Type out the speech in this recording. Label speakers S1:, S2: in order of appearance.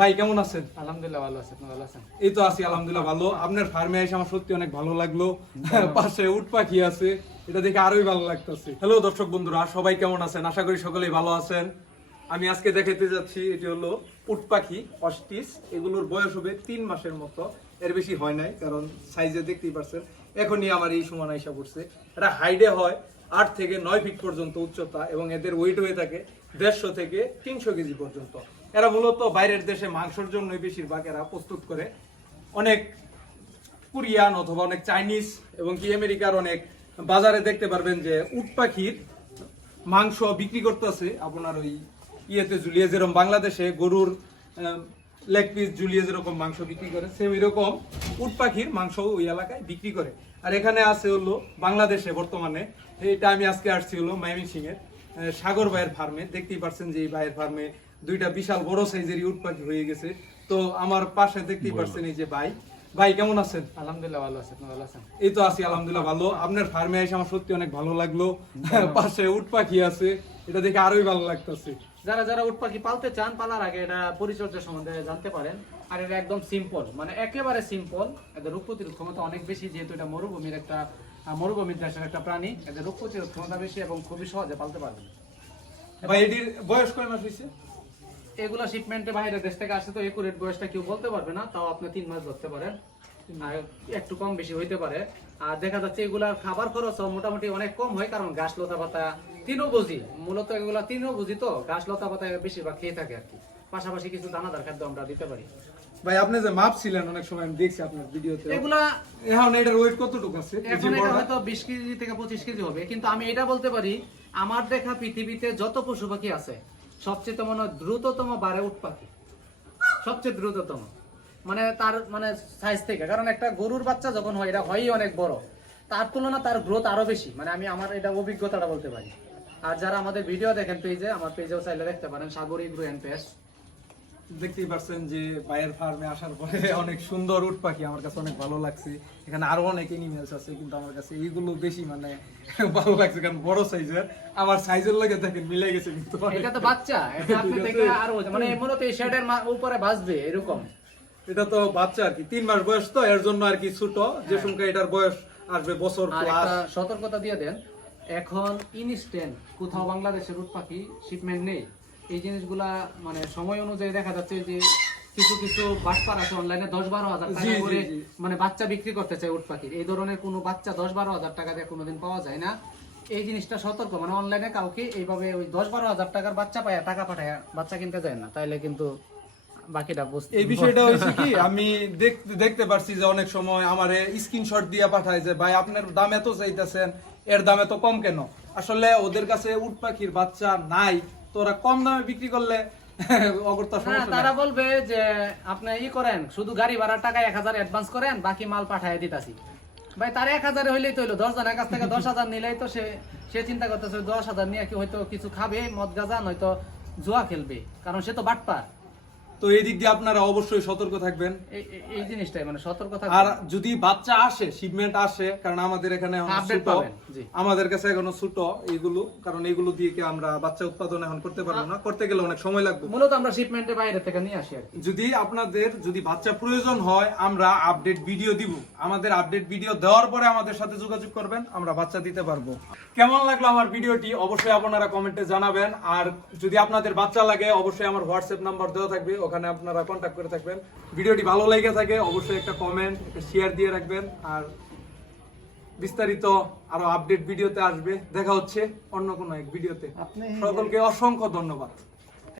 S1: ভাই কেমন আছেন?
S2: আলহামদুলিল্লাহ ভালো আছে আপনি ভালো আছেন?
S1: এই তো আছি আলহামদুলিল্লাহ ভালো। আপনার ফার্মে এসে আমার সত্যি অনেক ভালো লাগল। পাশে উট পাখি আছে এটা দেখে আরোই ভালো লাগতেছে। হ্যালো দর্শক বন্ধুরা সবাই কেমন আছেন? আশা করি সকলেই ভালো আছেন। আমি আজকে দেখাতে যাচ্ছি এটি হলো উট পাখি অস্টিস এগুলোর বয়স হবে তিন মাসের মতো। এর বেশি হয় নাই কারণ সাইজে দেখতেই পারছেন। এখনই আমার এই সমান আইসা পড়ছে। এটা হাইডে হয় আট থেকে নয় ফিট পর্যন্ত উচ্চতা এবং এদের ওয়েট হয়ে থাকে দেড়শো থেকে তিনশো কেজি পর্যন্ত। এরা মূলত বাইরের দেশে মাংসের জন্যই বেশিরভাগ এরা প্রস্তুত করে। অনেক কোরিয়ান অথবা অনেক চাইনিজ এবং কি আমেরিকার অনেক বাজারে দেখতে পারবেন যে উট পাখির মাংস বিক্রি করতেছে। আপনার ওই ইয়েতে ঝুলিয়ে যেরকম বাংলাদেশে গরুর লেগ পিস ঝুলিয়ে যেরকম মাংস বিক্রি করে সে রকম উট পাখির মাংস ওই এলাকায় বিক্রি করে। আর এখানে আছে হলো বাংলাদেশে বর্তমানে এটা আমি আজকে আসছি হলো এর সাগর ভাইয়ের ফার্মে দেখতেই পারছেন যে এই ভাইয়ের ফার্মে দুইটা বিশাল বড় সাইজের উট পাখি হয়ে গেছে। তো আমার পাশে দেখতেই পারছেন এই যে ভাই। ভাই কেমন আছেন?
S2: আলহামদুলিল্লাহ ভালো আছে আপনি ভালো আছেন?
S1: এই তো আছি আলহামদুলিল্লাহ ভালো। আপনার ফার্মে এসে আমার সত্যি অনেক ভালো লাগল। পাশে উট পাখি আছে এটা দেখে আরোই ভালো লাগতেছে।
S2: যারা যারা উট পাখি পালতে চান পালার আগে এটা পরিচর্যা সম্বন্ধে জানতে পারেন। আর এটা একদম সিম্পল মানে একেবারে সিম্পল এদের রোগ প্রতিরোধ ক্ষমতা অনেক বেশি যেহেতু এটা মরুভূমির একটা মরুভূমির দেশের একটা প্রাণী। এদের রোগ প্রতিরোধ ক্ষমতা বেশি এবং খুবই সহজে পালতে পারবেন।
S1: ভাই এটির বয়স কয় মাস হয়েছে?
S2: এগুলো শিপমেন্টে বাইরে দেশ থেকে আসে তো একুরেট বয়সটা কেউ বলতে পারবে না তাও আপনি তিন মাস ধরতে পারেন। আর একটু কম বেশি হইতে পারে। আর দেখা যাচ্ছে এগুলার খাবার খরচ মোটামুটি অনেক কম হয় কারণ ঘাস লতা পাতা তিনও বুঝি। মূলত এগুলা তিনও বুঝি তো ঘাস লতা পাতা বেশিরভাগ খেয়ে থাকে আর কি। পাশাপাশি কিছু দানাদার খাদ্য আমরা দিতে পারি।
S1: ভাই আপনি যে মাপ ছিলেন অনেক সময় আমি দেখছি আপনার ভিডিওতে।
S2: এগুলা
S1: এখন এটার ওয়েট কতটুকু আছে?
S2: এখন এটা হয়তো বিশ কেজি থেকে পঁচিশ কেজি হবে কিন্তু আমি এটা বলতে পারি আমার দেখা পৃথিবীতে যত পশু পাখি আছে সবচেয়ে মনে হয় দ্রুততম বারে উঠ পাখি। সবচেয়ে দ্রুততম। মানে তার মানে সাইজ থেকে। কারণ একটা গরুর বাচ্চা যখন হয়, এটা হয়ই অনেক বড়। তার তুলনা তার গ্রোথ আরও বেশি। মানে আমি আমার এটা অভিজ্ঞতাটা বলতে পারি। আর যারা আমাদের ভিডিও দেখেন পেজে আমার পেজেও চাইলে দেখতে পারেন। সাগরী গ্রু অ্যান্ড পেস
S1: দেখতেই পারছেন যে ভাইয়ের ফার্মে আসার পরে অনেক সুন্দর উট পাখি আমার কাছে অনেক ভালো লাগছে। এখানে আরও অনেক এনিমেলস আছে কিন্তু আমার কাছে এইগুলো বেশি মানে ভালো লাগছে কারণ বড় সাইজের। আমার সাইজের লাগে দেখেন মিলে গেছে কিন্তু
S2: এটা তো বাচ্চা এটা আপনি
S1: আছে।
S2: আরও মানে মূলত এই শেডের উপরে বাঁচবে এরকম।
S1: এটা তো বাচ্চা আর কি তিন মাস বয়স তো এর জন্য আর কি ছোট। যে সংখ্যা এটার বয়স আসবে বছর প্লাস
S2: সতর্কতা দিয়ে দেন এখন ইনস্ট্যান্ট কোথাও বাংলাদেশের উট পাখি শিপমেন্ট নেই। এই জিনিসগুলা মানে সময় অনুযায়ী দেখা যাচ্ছে যে কিছু কিছু বাটপার আছে অনলাইনে দশ বারো হাজার টাকা করে মানে বাচ্চা বিক্রি করতে চায় উট পাখির। এই ধরনের কোনো বাচ্চা দশ বারো হাজার টাকা দিয়ে কোনোদিন পাওয়া যায় না। এই জিনিসটা সতর্ক মানে অনলাইনে কাউকে এইভাবে ওই দশ বারো হাজার টাকার বাচ্চা পায় টাকা পাঠায় বাচ্চা কিনতে যায় না। তাইলে কিন্তু বাকিটা বুঝতে
S1: এই বিষয়টা হয়েছে কি আমি দেখতে দেখতে পারছি যে অনেক সময় আমারে স্ক্রিনশট দিয়ে পাঠায় যে ভাই আপনার দাম এত চাইতেছেন এর দাম এত কম কেন? আসলে ওদের কাছে উট পাখির বাচ্চা নাই। তো ওরা কম দামে বিক্রি করলে
S2: তারা বলবে যে আপনি ই করেন শুধু গাড়ি ভাড়ার টাকা এক হাজার অ্যাডভান্স করেন বাকি মাল পাঠায় দিতাছি। ভাই তার এক হাজার হইলেই তো হইল দশ জনের কাছ থেকে দশ হাজার নিলেই তো সে সে চিন্তা করতেছে দশ হাজার নিয়ে কি হয়তো কিছু খাবে মদ গাজা নয়তো জুয়া খেলবে কারণ সে তো বাটপার।
S1: তো এই দিক দিয়ে আপনারা অবশ্যই সতর্ক থাকবেন।
S2: এই জিনিসটাই মানে সতর্ক
S1: থাকবেন।
S2: আর
S1: যদি বাচ্চা আসে শিপমেন্ট আসে কারণ আমাদের এখানে ছোট,
S2: পাবেন,
S1: আমাদের কাছে এখনও ছোট এইগুলো কারণ এইগুলো দিয়ে কি আমরা বাচ্চা উৎপাদন এখন করতে পারব না? করতে গেলে অনেক সময় লাগবে।
S2: মূলত আমরা শিপমেন্টের বাইরে থেকে নিয়ে আসি আর
S1: যদি আপনাদের যদি বাচ্চা প্রয়োজন হয় আমরা আপডেট ভিডিও দিব। আমাদের আপডেট ভিডিও দেওয়ার পরে আমাদের সাথে যোগাযোগ করবেন আমরা বাচ্চা দিতে পারব। কেমন লাগল আমার ভিডিওটি অবশ্যই আপনারা কমেন্টে জানাবেন। আর যদি আপনাদের বাচ্চা লাগে অবশ্যই আমার হোয়াটসঅ্যাপ নাম্বার দেওয়া থাকবে ওখানে আপনারা কন্ট্যাক্ট করে থাকবেন। ভিডিওটি ভালো লেগে থাকে অবশ্যই একটা কমেন্ট একটা শেয়ার দিয়ে রাখবেন। আর বিস্তারিত আরও আপডেট ভিডিওতে আসবে। দেখা হচ্ছে অন্য কোনো এক ভিডিওতে। সকলকে অসংখ্য ধন্যবাদ।